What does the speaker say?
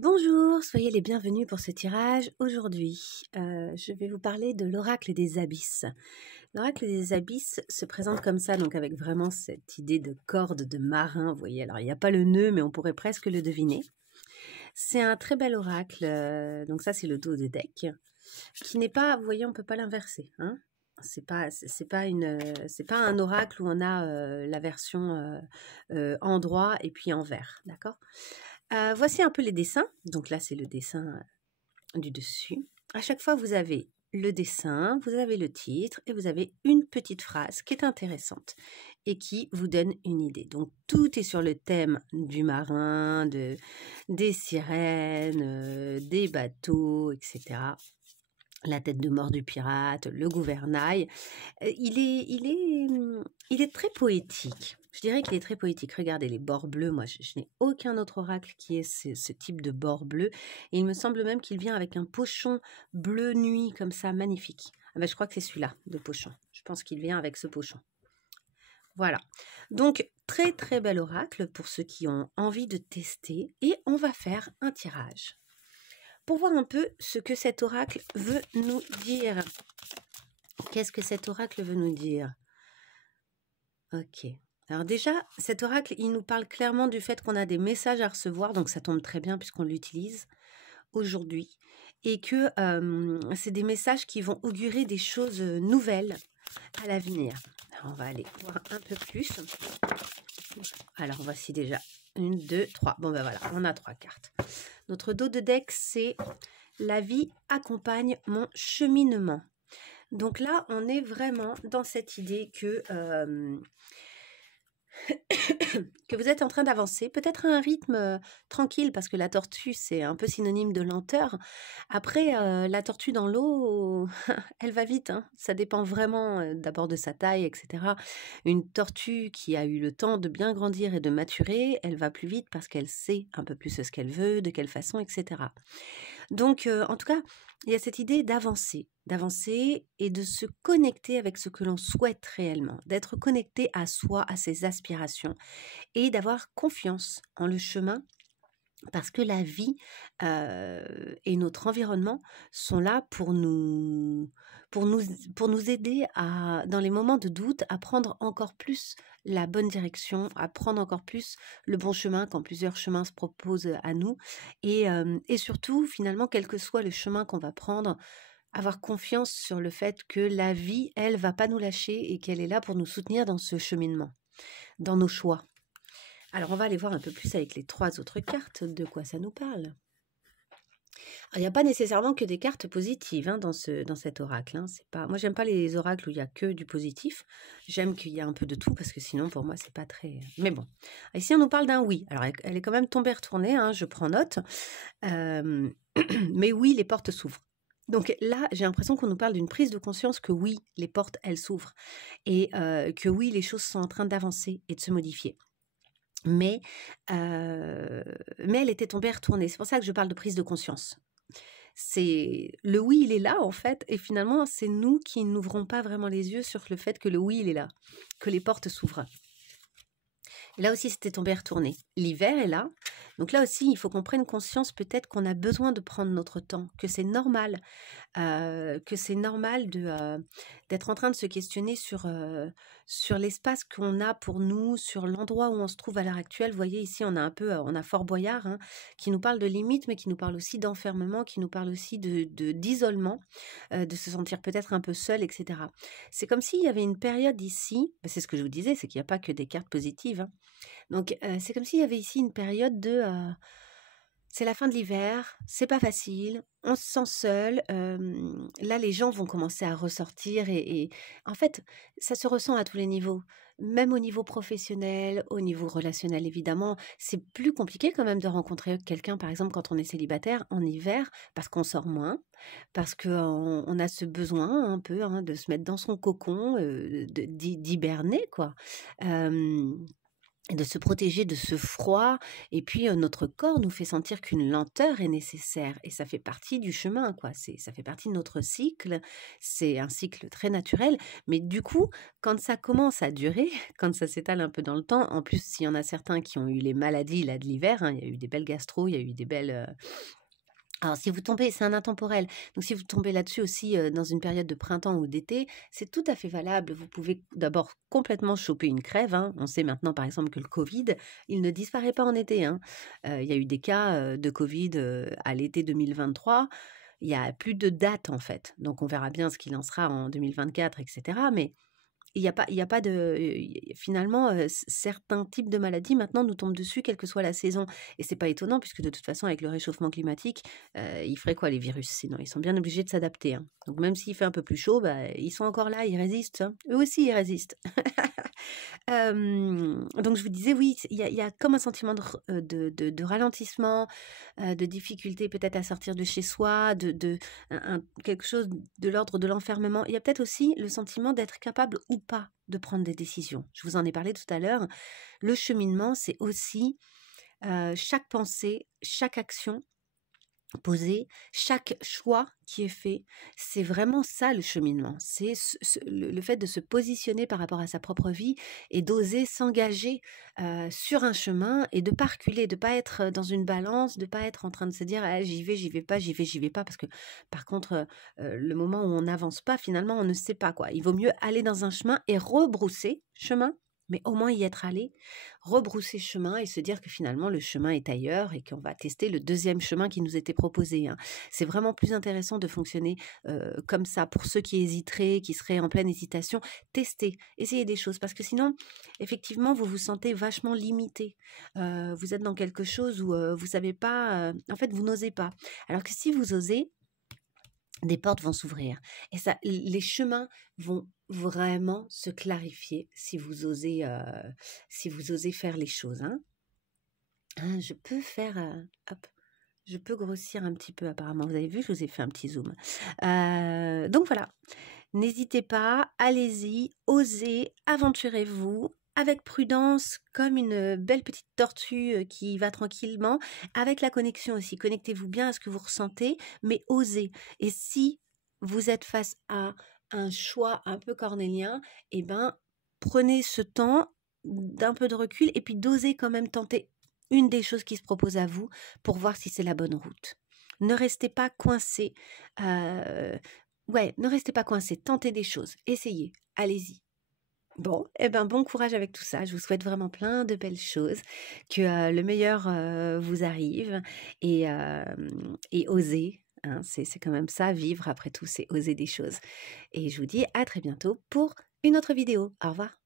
Bonjour, soyez les bienvenus pour ce tirage. Aujourd'hui, je vais vous parler de l'oracle des abysses. L'oracle des abysses se présente comme ça, donc avec vraiment cette idée de corde de marin, vous voyez. Alors, il n'y a pas le nœud, mais on pourrait presque le deviner. C'est un très bel oracle, donc ça, c'est le dos de deck, qui n'est pas, vous voyez, on ne peut pas l'inverser, hein. C'est pas un oracle où on a la version en droit et puis en vert, d'accord. Voici un peu les dessins. Donc là, c'est le dessin du dessus. À chaque fois, vous avez le dessin, vous avez le titre et vous avez une petite phrase qui est intéressante et qui vous donne une idée. Donc, tout est sur le thème du marin, des sirènes, des bateaux, etc. La tête de mort du pirate, le gouvernail. Il est très poétique. Je dirais qu'il est très poétique. Regardez les bords bleus. Moi, je n'ai aucun autre oracle qui ait ce type de bord bleu. Et il me semble même qu'il vient avec un pochon bleu nuit comme ça, magnifique. Ah ben, je crois que c'est celui-là de pochon. Je pense qu'il vient avec ce pochon. Voilà. Donc, très très bel oracle pour ceux qui ont envie de tester. Et on va faire un tirage pour voir un peu ce que cet oracle veut nous dire. Qu'est-ce que cet oracle veut nous dire? Ok. Alors déjà, cet oracle, il nous parle clairement du fait qu'on a des messages à recevoir, donc ça tombe très bien puisqu'on l'utilise aujourd'hui, et que c'est des messages qui vont augurer des choses nouvelles à l'avenir. On va aller voir un peu plus. Alors voici déjà 1, 2, 3. Bon ben voilà, on a 3 cartes. Notre dos de deck, c'est « La vie accompagne mon cheminement ». Donc là, on est vraiment dans cette idée que vous êtes en train d'avancer, peut-être à un rythme tranquille, parce que la tortue, c'est un peu synonyme de lenteur. Après, la tortue dans l'eau, elle va vite, hein. Ça dépend vraiment d'abord de sa taille, etc. Une tortue qui a eu le temps de bien grandir et de maturer, elle va plus vite parce qu'elle sait un peu plus ce qu'elle veut, de quelle façon, etc. Donc, en tout cas, il y a cette idée d'avancer et de se connecter avec ce que l'on souhaite réellement, d'être connecté à soi, à ses aspirations et d'avoir confiance en le chemin parce que la vie et notre environnement sont là pour nous aider à, dans les moments de doute, à prendre encore plus la bonne direction, à prendre encore plus le bon chemin quand plusieurs chemins se proposent à nous. Et surtout, finalement, quel que soit le chemin qu'on va prendre, avoir confiance sur le fait que la vie, elle, va pas nous lâcher et qu'elle est là pour nous soutenir dans ce cheminement, dans nos choix. Alors, on va aller voir un peu plus avec les 3 autres cartes de quoi ça nous parle. Il n'y a pas nécessairement que des cartes positives dans cet oracle. Hein. Moi, j'aime pas les oracles où il y a que du positif. J'aime qu'il y a un peu de tout parce que sinon, pour moi, c'est pas très... Mais bon. Ici, on nous parle d'un oui. Alors, elle est quand même tombée retournée, hein, je prends note. Mais oui, les portes s'ouvrent. Donc là, j'ai l'impression qu'on nous parle d'une prise de conscience que oui, les portes, elles s'ouvrent. Et que oui, les choses sont en train d'avancer et de se modifier. Mais elle était tombée retournée. C'est pour ça que je parle de prise de conscience. Le oui, il est là en fait, et finalement, c'est nous qui n'ouvrons pas vraiment les yeux sur le fait que le oui, il est là, que les portes s'ouvrent. Et là aussi, c'était tombé retourné. L'hiver est là. Donc là aussi, il faut qu'on prenne conscience peut-être qu'on a besoin de prendre notre temps, que c'est normal d'être en train de se questionner sur l'espace qu'on a pour nous, sur l'endroit où on se trouve à l'heure actuelle. Vous voyez ici, on a Fort Boyard qui nous parle de limites, mais qui nous parle aussi d'enfermement, qui nous parle aussi d'isolement, de se sentir peut-être un peu seul, etc. C'est comme s'il y avait une période ici, c'est ce que je vous disais, c'est qu'il n'y a pas que des cartes positives. Donc, c'est comme s'il y avait ici une période de... c'est la fin de l'hiver, c'est pas facile, on se sent seul. Là, les gens vont commencer à ressortir et en fait, ça se ressent à tous les niveaux. Même au niveau professionnel, au niveau relationnel, évidemment. C'est plus compliqué quand même de rencontrer quelqu'un, par exemple, quand on est célibataire en hiver, parce qu'on sort moins, parce qu'on a ce besoin un peu de se mettre dans son cocon, d'hiberner, quoi. et de se protéger de ce froid. Et puis, notre corps nous fait sentir qu'une lenteur est nécessaire et ça fait partie du chemin, quoi. Ça fait partie de notre cycle. C'est un cycle très naturel. Mais du coup, quand ça commence à durer, quand ça s'étale un peu dans le temps, en plus, s'il y en a certains qui ont eu les maladies là de l'hiver, hein, il y a eu des belles gastro, il y a eu des belles, alors si vous tombez c'est un intemporel, donc si vous tombez là-dessus aussi, dans une période de printemps ou d'été, c'est tout à fait valable. Vous pouvez d'abord complètement choper une crève, hein. On sait maintenant par exemple que le covid, il ne disparaît pas en été, hein. Il y a eu des cas, de covid, à l'été 2023. Il y a plus de date en fait, donc on verra bien ce qu'il en sera en 2024 et cetera, mais il y a pas de finalement, certains types de maladies maintenant nous tombent dessus quelle que soit la saison et c'est pas étonnant puisque de toute façon avec le réchauffement climatique, ils feraient quoi les virus sinon? Ils sont bien obligés de s'adapter, hein. Donc même s'il fait un peu plus chaud, bah, ils sont encore là, ils résistent, hein. Eux aussi ils résistent. Donc je vous disais oui, il y a comme un sentiment de ralentissement, de difficulté peut-être à sortir de chez soi, de quelque chose de l'ordre de l'enfermement. Il y a peut-être aussi le sentiment d'être capable ou pas de prendre des décisions. Je vous en ai parlé tout à l'heure. Le cheminement, c'est aussi, chaque pensée, chaque action posée, chaque choix qui est fait, c'est vraiment ça le cheminement. C'est le fait de se positionner par rapport à sa propre vie et d'oser s'engager sur un chemin et de pas reculer, de pas être dans une balance, de pas être en train de se dire ah, j'y vais pas, j'y vais pas, parce que par contre, le moment où on n'avance pas, finalement, on ne sait pas quoi. Il vaut mieux aller dans un chemin et rebrousser chemin, mais au moins y être allé, rebrousser chemin et se dire que finalement le chemin est ailleurs et qu'on va tester le deuxième chemin qui nous était proposé, hein. C'est vraiment plus intéressant de fonctionner comme ça. Pour ceux qui hésiteraient, qui seraient en pleine hésitation, testez, essayez des choses parce que sinon, effectivement, vous vous sentez vachement limité. Vous êtes dans quelque chose où vous savez pas, en fait, vous n'osez pas. Alors que si vous osez, des portes vont s'ouvrir et ça, les chemins vont vraiment se clarifier si vous osez faire les choses, hein. Ah, je peux faire, hop, je peux grossir un petit peu apparemment. Vous avez vu, je vous ai fait un petit zoom. Donc voilà, n'hésitez pas, allez-y, osez, aventurez-vous avec prudence, comme une belle petite tortue qui va tranquillement, avec la connexion aussi. Connectez-vous bien à ce que vous ressentez, mais osez. Et si vous êtes face à un choix un peu cornélien, eh ben, prenez ce temps d'un peu de recul et puis d'oser quand même tenter une des choses qui se proposent à vous pour voir si c'est la bonne route. Ne restez pas coincé. Ouais, ne restez pas coincé. Tentez des choses. Essayez. Allez-y. Bon, eh ben, bon courage avec tout ça. Je vous souhaite vraiment plein de belles choses, que le meilleur vous arrive et osez, hein, c'est quand même ça, vivre après tout, c'est oser des choses. Et je vous dis à très bientôt pour une autre vidéo. Au revoir.